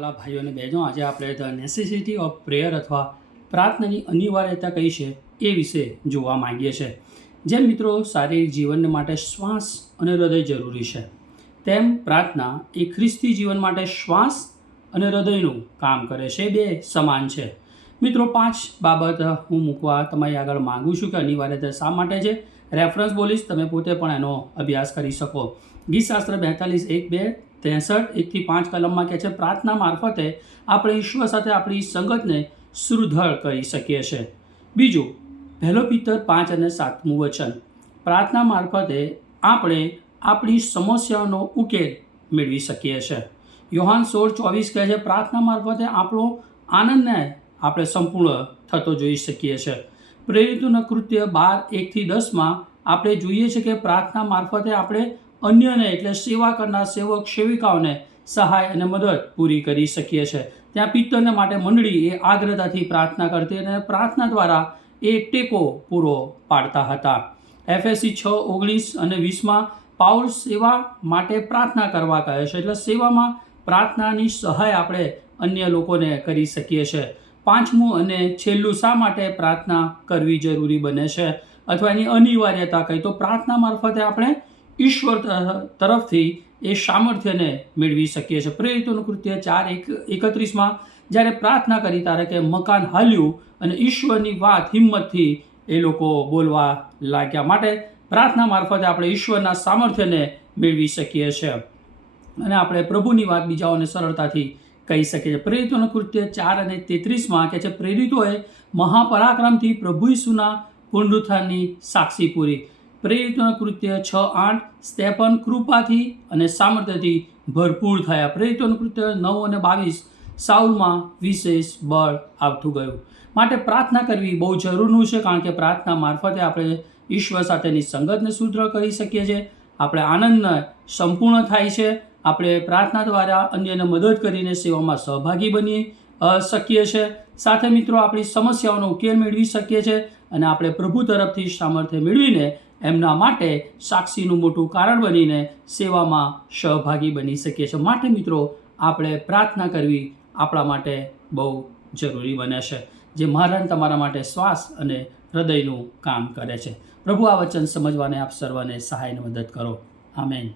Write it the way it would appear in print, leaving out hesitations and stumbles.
વાલા ભાઈઓ અને બહેનો, આજે આપણે ધ નેસેસિટી ઓફ પ્રેયર અથવા પ્રાર્થનાની અનિવાર્યતા કઈ છે એ વિશે જોવા માંગીએ છીએ. જેમ મિત્રો શારીરિક જીવન માટે શ્વાસ અને હૃદય જરૂરી છે, તેમ પ્રાર્થના એ ખ્રિસ્તી જીવન માટે શ્વાસ અને હૃદયનું કામ કરે છે. બે સમાન છે. મિત્રો 5 બાબત હું મૂકવા તમારી આગળ માગું છું કે અનિવાર્યતા શા માટે છે. રેફરન્સ બોલીશ, તમે પોતે પણ એનો અભ્યાસ કરી શકો. ગીતશાસ્ત્ર 42:1-2, 63, 1-5 કલમમાં કહે છે, પ્રાર્થના મારફતે આપણે ઈશ્વર સાથે આપણી સંગતને સુદૃઢ કરી શકીએ છીએ. બીજું, 1 Peter 5 અને 7મું વચન, પ્રાર્થના મારફતે આપણે આપણી સમસ્યાઓનો ઉકેલ મેળવી શકીએ છીએ. યોહાન 16:24 કહે છે, પ્રાર્થના મારફતે આપણો આનંદને આપણે સંપૂર્ણ થતો જોઈ શકીએ છીએ. પ્રેરિતોના કૃત્ય 12:1-10માં આપણે જોઈએ છીએ કે પ્રાર્થના મારફતે આપણે અન્યને એટલે સેવા કરનાર સેવક સેવિકાઓને સહાય અને મદદ પૂરી કરી શકીએ છીએ. ત્યાં પિત્તરને માટે મંડળી એ આગ્રતાથી પ્રાર્થના કરતી અને પ્રાર્થના દ્વારા એ ટેકો પૂરો પાડતા હતા. એફએસી 6:19 અને 20માં પાઉલ સેવા માટે પ્રાર્થના કરવા કહે છે. એટલે સેવામાં પ્રાર્થનાની સહાય આપણે અન્ય લોકોને કરી શકીએ છીએ. 5મું અને છેલ્લું, શા માટે પ્રાર્થના કરવી જરૂરી બને છે અથવા એની અનિવાર્યતા કહી તો પ્રાર્થના મારફતે આપણે ઈશ્વર તરફથી એ સામર્થ્યને મેળવી શકીએ છીએ. પ્રેરિતોનું કૃત્ય 4:31માં જ્યારે પ્રાર્થના કરી ત્યારે કે મકાન હાલ્યું અને ઈશ્વરની વાત હિંમતથી એ લોકો બોલવા લાગ્યા. માટે પ્રાર્થના મારફતે આપણે ઈશ્વરના સામર્થ્યને મેળવી શકીએ છીએ અને આપણે પ્રભુની વાત બીજાઓને સરળતાથી કહી શકીએ છીએ. પ્રેરિતોનું કૃત્ય 4:33માં કહે છે, પ્રેરિતોએ મહાપરાક્રમથી પ્રભુ ઈસુના પુનરુત્થાનની સાક્ષી પૂરી. પ્રેરિતોના કૃત્ય 6:8, સ્ટેફન કૃપાથી અને સામર્થ્યથી ભરપૂર થયા. પ્રેરિતોનું કૃત્ય 9:22, સાઉલમાં વિશેષ બળ આવતું ગયું. માટે પ્રાર્થના કરવી બહુ જરૂરનું છે, કારણ કે પ્રાર્થના મારફતે આપણે ઈશ્વર સાથેની સંગતને સુદૃઢ કરી શકીએ છીએ. આપણે આનંદ સંપૂર્ણ થાય છે. આપણે પ્રાર્થના દ્વારા અન્યને મદદ કરીને સેવામાં સહભાગી બની શકીએ છીએ. સાથે મિત્રો આપણી સમસ્યાઓનો ઉકેલ મેળવી શકીએ છીએ અને આપણે પ્રભુ તરફથી સામર્થ્ય મેળવીને એમના માટે સાક્ષીનું મોટું કારણ બનીને સેવામાં સહભાગી બની શકીએ છીએ. માટે મિત્રો આપણે પ્રાર્થના કરવી આપણા માટે બહુ જરૂરી બને છે, જે મારા તમારા માટે શ્વાસ અને હૃદયનું કામ કરે છે. પ્રભુ આ વચન સમજવાને આપ સર્વને સહાયને મદદ કરો. આમેન.